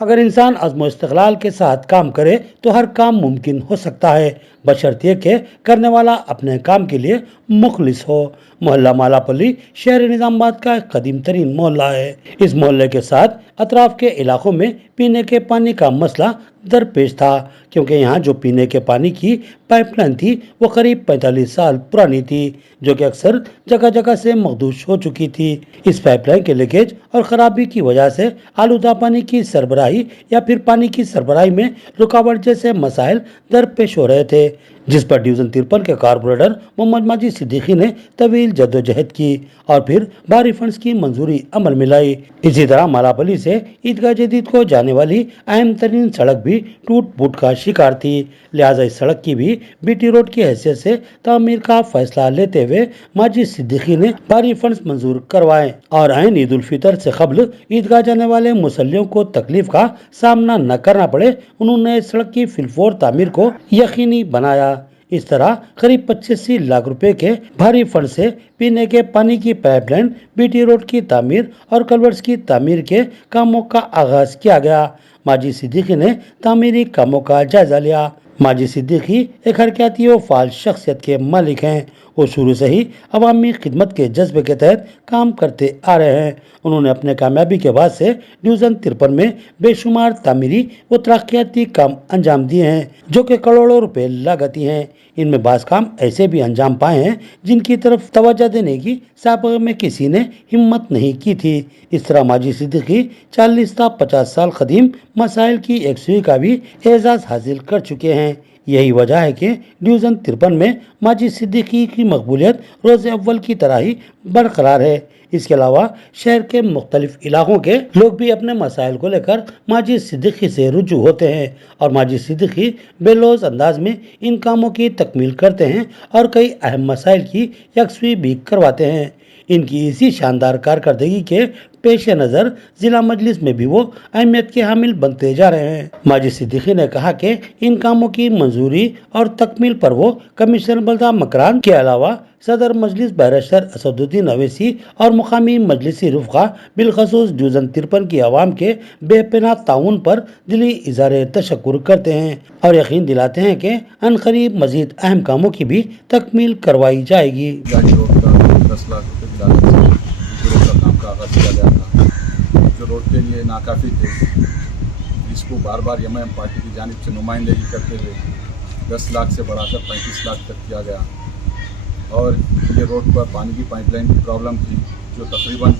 اگر انسان عزم و استقلال کے ساتھ کام کرے تو ہر کام ممکن ہو سکتا ہے، بشرطیہ کہ کرنے والا اپنے کام کے لیے مخلص ہو۔ محلہ مالا پلی شہر نظام آباد کا ایک قدیم ترین محلہ ہے۔ اس محلے کے ساتھ اطراف کے علاقوں میں پینے کے پانی کا مسئلہ درپیش تھا، کیونکہ یہاں جو پینے کے پانی کی پائپ لائن تھی وہ قریب 45 سال پرانی تھی، جو کہ اکثر جگہ جگہ سے مخدوش ہو چکی تھی۔ اس پائپ لائن کے لیکیج اور خرابی کی وجہ سے آلودہ پانی کی سربراہی یا پھر پانی کی سربراہی میں رکاوٹ جیسے مسائل درپیش ہو رہے تھے، جس پر ڈویژن 53 کے کارپوریٹر محمد ماجد صدیقی نے طویل جدوجہد کی اور پھر بھاری فنڈز کی منظوری عمل میں لائی۔ اسی طرح مالاپلی سے عیدگاہ جدید کو جانے والی اہم ترین سڑک بھی ٹوٹ پھوٹ کا شکار تھی، لہٰذا اس سڑک کی بھی بی ٹی روڈ کی حیثیت سے تعمیر کا فیصلہ لیتے ہوئے ماجد صدیقی نے بھاری فنڈز منظور کروائے اور عین عید الفطر سے قبل عیدگاہ جانے والے مسلمانوں کو تکلیف کا سامنا نہ کرنا پڑے، انہوں نے سڑک کی فی الفور تعمیر کو یقینی بنایا۔ اس طرح قریب 85 لاکھ روپے کے بھاری فنڈ سے پینے کے پانی کی pipe line, B T road کی تعمیر اور کلورٹس کی تعمیر کے کاموں کا آغاز کیا گیا۔ ماجد صدیقی نے تعمیری کاموں کا جائزہ لیا۔ ماجد صدیقی ایک حرکیاتی و فعال شخصیت کے مالک ہیں۔ وہ شروع سے ہی عوامی خدمت کے جذبے کے تحت کام کرتے آ رہے ہیں۔ انہوں نے اپنے کامیابی کے بعد سے ڈویژن 53 میں بے شمار تعمیری و ترقیاتی کام انجام دیے ہیں، جو کہ کروڑوں روپے لاگتی ہیں۔ ان میں بعض کام ایسے بھی انجام پائے ہیں جن کی طرف توجہ دینے کی سابقے میں کسی نے ہمت نہیں کی تھی۔ اس طرح ماجد صدیقی 40 تا 50 سال قدیم مسائل کی یکسوئی کا بھی اعزاز حاصل کر چکے ہیں۔ یہی وجہ ہے کہ ڈویژن 53 میں ماجد صدیقی کی مقبولیت روز اول کی طرح ہی برقرار ہے۔ اس کے علاوہ شہر کے مختلف علاقوں کے لوگ بھی اپنے مسائل کو لے کر ماجد صدیقی سے رجوع ہوتے ہیں اور ماجد صدیقی بے لوث انداز میں ان کاموں کی تکمیل کرتے ہیں اور کئی اہم مسائل کی یکسوئی بھی کرواتے ہیں۔ ان کی اسی شاندار کارکردگی کے پیش نظر ضلع مجلس میں بھی وہ اہمیت کے حامل بنتے جا رہے ہیں۔ ماجد صدیقی نے کہا کہ ان کاموں کی منظوری اور تکمیل پر وہ کمشنر بلدہ مکران کے علاوہ صدر مجلس بیرسٹر اسد الدین اویسی اور مقامی مجلسی رفقا بالخصوص ڈویژن 53 کی عوام کے بے پناہ تعاون پر دلی اظہار تشکر کرتے ہیں اور یقین دلاتے ہیں کہ عنقریب مزید اہم کاموں کی بھی تکمیل کروائی جائے گی۔ 10 لاکھ روپے کی لاگت سے روڈ کا کام کا آغاز کیا گیا تھا، جو روڈ کے لیے ناکافی تھے، جس کو بار بار ایم پارٹی کی جانب سے نمائندگی کرتے ہوئے 10 لاکھ سے بڑھا کر 35 لاکھ تک کیا گیا۔ اور یہ روڈ پر پانی کی پائپ لائن کی پرابلم تھی، جو تقریباً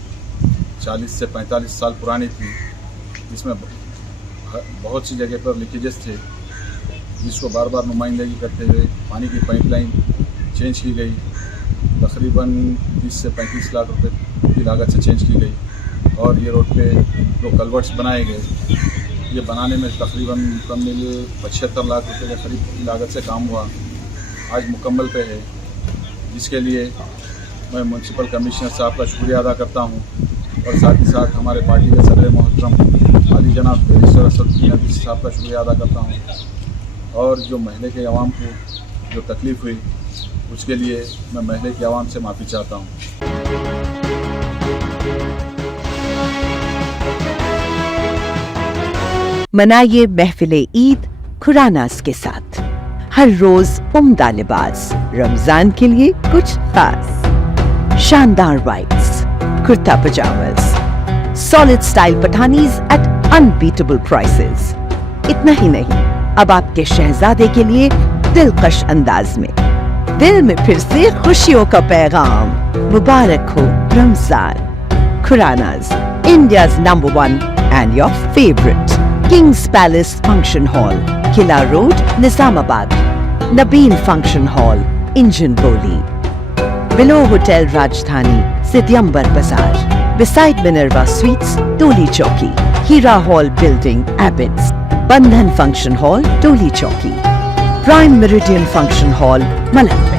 40 سے 45 سال پرانی تھی، جس میں بہت سی جگہ پر لیکیجز تھے، جس کو بار بار نمائندگی کرتے ہوئے پانی کی پائپ لائن چینج کی گئی، تقریباً 20 سے 35 لاکھ روپے کی لاگت سے چینج کی گئی۔ اور یہ روڈ پہ جو کلورٹس بنائے گئے، یہ بنانے میں تقریباً 75 لاکھ روپے کے قریب لاگت سے کام ہوا، آج مکمل پہ ہے، جس کے لیے میں میونسپل کمشنر صاحب کا شکریہ ادا کرتا ہوں اور ساتھ ہی ساتھ ہمارے پارٹی کے صدر محترم عالی جناب بیرسٹر اسد الدین اویسی صاحب کا شکریہ ادا کرتا ہوں۔ اور جو محلے کے عوام کو جو تکلیف ہوئی، اس کے لیے میں محلے کی عوام سے معافی چاہتا ہوں۔ منائیے محفل عید کھراناز کے ساتھ، ہر روز عمدہ لباس، رمضان کے لیے کچھ خاص، شاندار وائٹس، کرتا پجامز، solid style پٹھانیز at unbeatable prices. اتنا ہی نہیں، اب آپ کے شہزادے کے لیے دلکش انداز میں، دل میں پھر سے خوشیوں کا پیغام۔ مبارک ہو Ramzan. Khuranas, India's number 1 and your favourite, Kings palace function hall, قلعہ road, Nizamabad. نبین function hall, engine بولی، بلو ہوٹل راجدھانی، سدیمبر بازار، beside Minerva Suites, Toli Chowki. ہیرا ہال بلڈنگ، ایبٹس۔ بندھن function hall, Toli Chowki. Prime meridian function hall, ملک پیٹ۔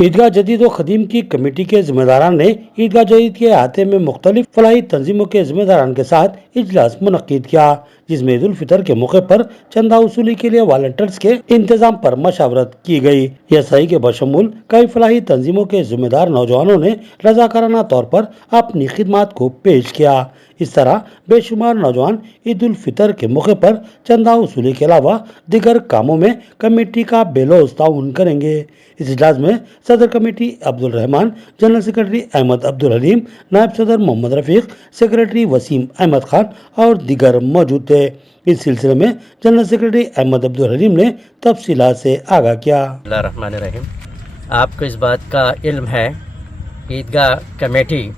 عیدگاہ جدید و قدیم کی کمیٹی کے ذمہ داران نے عیدگاہ جدید کے احاطے میں مختلف فلاحی تنظیموں کے ذمہ داران کے ساتھ اجلاس منعقد کیا، جس میں عید الفطر کے موقع پر چندہ وصولی کے لیے والنٹرز کے انتظام پر مشاورت کی گئی۔ یہ صحیح کے بشمول کئی فلاحی تنظیموں کے ذمہ دار نوجوانوں نے رضاکارانہ طور پر اپنی خدمات کو پیش کیا۔ اس طرح بے شمار نوجوان عید الفطر کے موقع پر چندہ وصولی کے علاوہ دیگر کاموں میں کمیٹی کا بے لوث تعاون کریں گے۔ اس اجلاس میں صدر کمیٹی عبد الرحمان، جنرل سیکرٹری احمد عبدالحلیم، نائب صدر محمد رفیق، سیکرٹری وسیم احمد خان اور دیگر موجود تھے۔ اس سلسلے میں جنرل سیکرٹری احمد عبدالحلیم نے تفصیلات سے آگاہ کیا۔ بسم اللہ الرحمن الرحیم۔ آپ کو اس بات کا علم ہے، عیدگاہ کمیٹی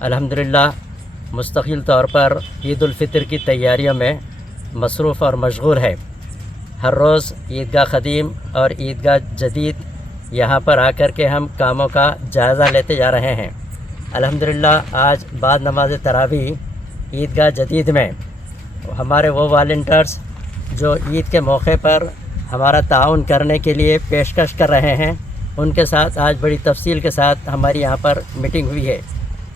الحمدللہ مستقل طور پر عید الفطر کی تیاریوں میں مصروف اور مشغول ہے۔ ہر روز عیدگاہ قدیم اور عیدگاہ جدید یہاں پر آ کر کے ہم کاموں کا جائزہ لیتے جا رہے ہیں۔ الحمدللہ آج بعد نماز تراویح عیدگاہ جدید میں ہمارے وہ والنٹرز جو عید کے موقع پر ہمارا تعاون کرنے کے لیے پیشکش کر رہے ہیں، ان کے ساتھ آج بڑی تفصیل کے ساتھ ہماری یہاں پر میٹنگ ہوئی ہے۔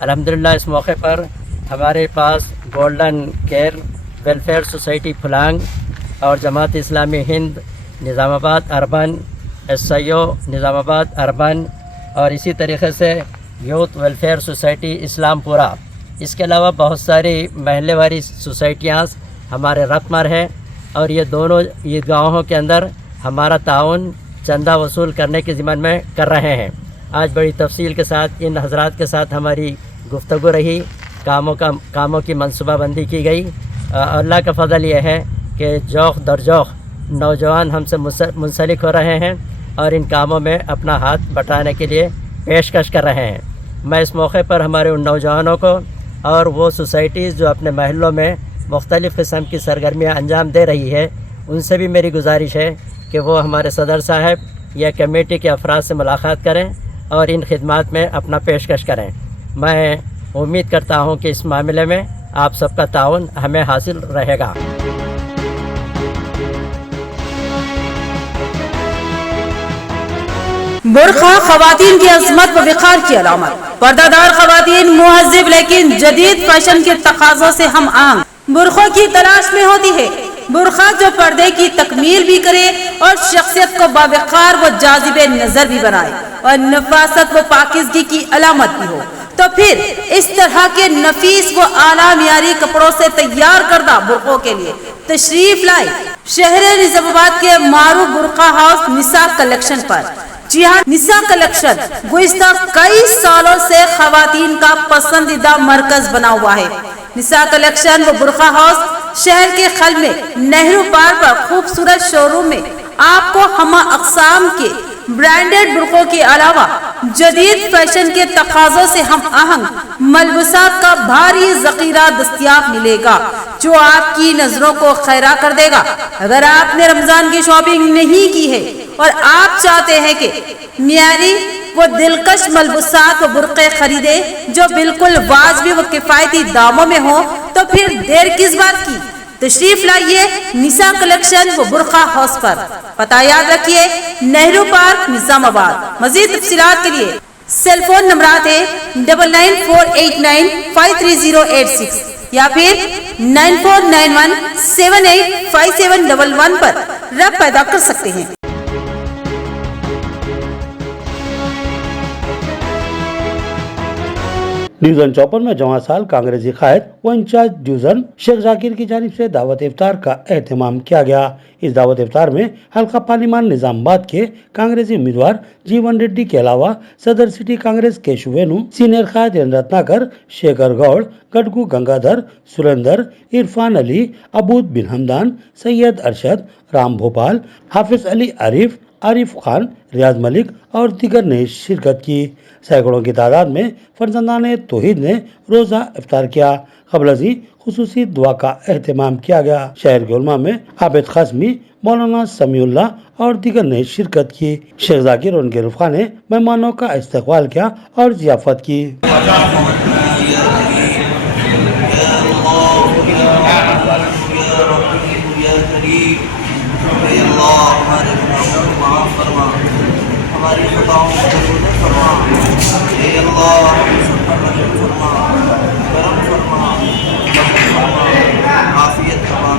الحمدللہ اس موقع پر ہمارے پاس گولڈن کیئر ویلفیئر سوسائٹی پھلانگ اور جماعت اسلامی ہند نظام آباد اربن، ایس آئی او نظام آباد اربن اور اسی طریقے سے یوتھ ویلفیئر سوسائٹی اسلام پورہ، اس کے علاوہ بہت ساری محلے والی سوسائٹیاں ہمارے رقمر ہیں، اور یہ دونوں عیدگاہوں کے اندر ہمارا تعاون چندہ وصول کرنے کے ضمن میں کر رہے ہیں۔ آج بڑی تفصیل کے ساتھ ان حضرات کے ساتھ ہماری گفتگو رہی، کاموں کی منصوبہ بندی کی گئی۔ اللہ کا فضل یہ ہے کہ جوخ در جوخ نوجوان ہم سے منسلک ہو رہے ہیں اور ان کاموں میں اپنا ہاتھ بٹانے کے لیے پیشکش کر رہے ہیں۔ میں اس موقع پر ہمارے ان نوجوانوں کو اور وہ سوسائٹیز جو اپنے محلوں میں مختلف قسم کی سرگرمیاں انجام دے رہی ہے، ان سے بھی میری گزارش ہے کہ وہ ہمارے صدر صاحب یا کمیٹی کے افراد سے ملاقات کریں اور ان خدمات میں اپنا پیشکش کریں۔ میں امید کرتا ہوں کہ اس معاملے میں آپ سب کا تعاون ہمیں حاصل رہے گا۔ برقع خواتین کی عظمت و وقار کی علامت، پردہ دار خواتین مہذب لیکن جدید فیشن کے تقاضوں سے ہم آہنگ برقعوں کی تلاش میں ہوتی ہے۔ برقع جو پردے کی تکمیل بھی کرے اور شخصیت کو باوقار و جاذب نظر بھی بنائے اور نفاست و پاکیزگی کی علامت بھی ہو، تو پھر اس طرح کے نفیس و اعلیٰ معیاری کپڑوں سے تیار کردہ برقعوں کے لیے تشریف لائے شہر نظام آباد کے معروف برقع ہاؤس نساء کلیکشن پر۔ جی ہاں، نساء کلیکشن گزشتہ کئی سالوں سے خواتین کا پسندیدہ مرکز بنا ہوا ہے۔ نساء کلیکشن و برقع ہاؤس شہر کے خل میں نہرو پارک پر خوبصورت شو روم میں آپ کو ہمہ اقسام کے برانڈڈ برقعوں کے علاوہ جدید فیشن کے تقاضوں سے ہم آہنگ ملبوسات کا بھاری ذخیرہ دستیاب ملے گا جو آپ کی نظروں کو خیرہ کر دے گا۔ اگر آپ نے رمضان کی شاپنگ نہیں کی ہے اور آپ چاہتے ہیں کہ معیاری وہ دلکش ملبوسات و برقعے خریدے جو بالکل واجبی و کفایتی داموں میں ہوں، تو پھر دیر کس بات کی، تشریف لائیے نساء کلیکشن و برقع ہاؤس پر۔ پتہ یاد رکھیے، نہرو پارک نظام آباد۔ مزید تفصیلات کے لیے سیل فون نمبرات ہے 9948953086 یا پھر 9491785711 پر رابطہ پیدا کر سکتے ہیں۔ ڈویژن 54 میں جواں سال کانگریسی قائد و انچارج ڈویژن شیخ ذاکر کی جانب سے دعوت افطار کا اہتمام کیا گیا۔ اس دعوت افطار میں حلقہ پارلیمان نظام آباد کے کانگریسی امیدوار جیون ریڈی کے علاوہ صدر سٹی کانگریس کیشو وینو، سینئر قائد رتناکر، شیکھر گوڑ، گڈگو گنگادھر، سریندر، عرفان علی، عبود بن حمدان، سید ارشد، رام بھوپال، حافظ علی عارف خان، ریاض ملک اور دیگر نے شرکت کی۔ سینکڑوں کی تعداد میں فرزندان توحید نے روزہ افطار کیا۔ قبل ازیں خصوصی دعا کا اہتمام کیا گیا۔ شہر کے علماء میں عابد قاسمی، مولانا سمیع اللہ اور دیگر نے شرکت کی۔ شیخ ذاکر اور ان کے رفقا نے مہمانوں کا استقبال کیا اور ضیافت کی۔ ہماری خطاؤں کو درگزر فرما، اے اللہ کرم فرما، عافیت فرما،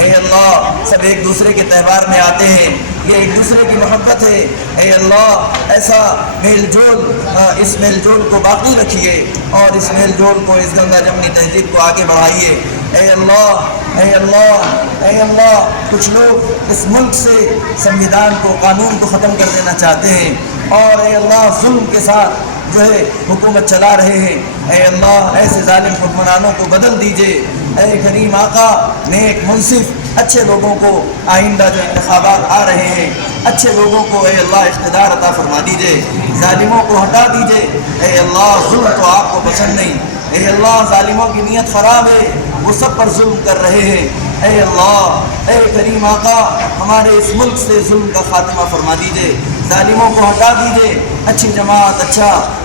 اے اللہ سب ایک دوسرے کے تہوار میں آتے ہیں، یہ ایک دوسرے کی محبت ہے، اے اللہ ایسا میل جول اس میل جول کو باقی رکھیے اور اس میل جول کو، اس گنگا جمنی تہذیب کو آگے بڑھائیے۔ اے اللہ اے اللہ اے اللہ کچھ لوگ اس ملک سے سنویدھان کو، قانون کو ختم کر دینا چاہتے ہیں اور اے اللہ ظلم کے ساتھ جو ہے حکومت چلا رہے ہیں۔ اے اللہ ایسے ظالم حکمرانوں کو بدل دیجئے۔ اے کریم آقا نیک منصف اچھے لوگوں کو آئندہ جو انتخابات آ رہے ہیں، اچھے لوگوں کو اے اللہ اقتدار عطا فرما دیجئے، ظالموں کو ہٹا دیجئے۔ اے اللہ ظلم تو آپ کو پسند نہیں، اے اللہ ظالموں کی نیت خراب ہے، وہ سب پر ظلم کر رہے ہیں۔ اے اللہ اے کریم آقا ہمارے اس ملک سے ظلم کا خاتمہ فرما دیجئے، ظالموں کو ہٹا دیجئے، اچھی جماعت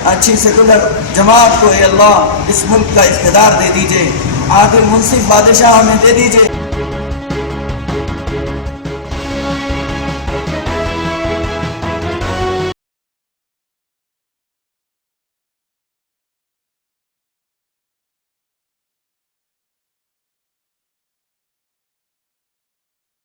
اچھی سیکولر جماعت کو اے اللہ اس ملک کا اقتدار دے دیجئے، عادل منصف بادشاہ ہمیں دے دیجئے۔